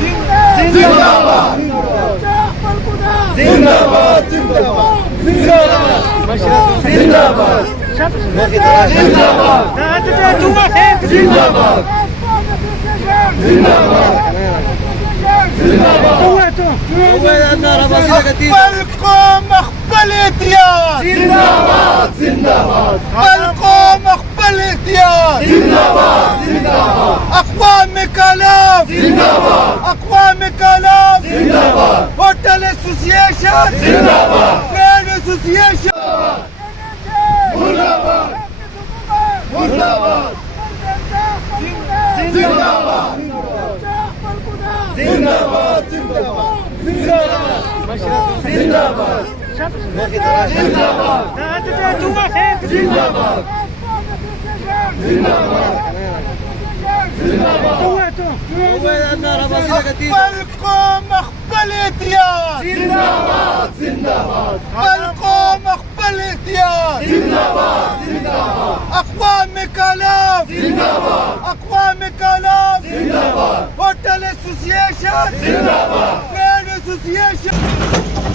जिंदाबाद जिंदाबाद जिंदाबाद जिंदाबाद القوم اقبل اتيان जिंदाबाद जिंदाबाद القوم اقبل اتيان जिंदाबाद जिंदाबाद اقوامك الاف जिंदाबाद اقوامك الاف जिंदाबाद होटल एसोसिएशन जिंदाबाद ट्रेड एसोसिएशन मुर्दाबाद मुर्दाबाद जिंदाबाद जिंदाबाद जिंदाबाद जिंदाबाद القوم اقبل اتيان जिंदाबाद जिंदाबाद القوم اقبل اتيان जिंदाबाद जिंदाबाद اقوامك الاف जिंदाबाद اقوامك الاف जिंदाबाद होटल एसोसिएशन जिंदाबाद ट्रेड एसोसिएशन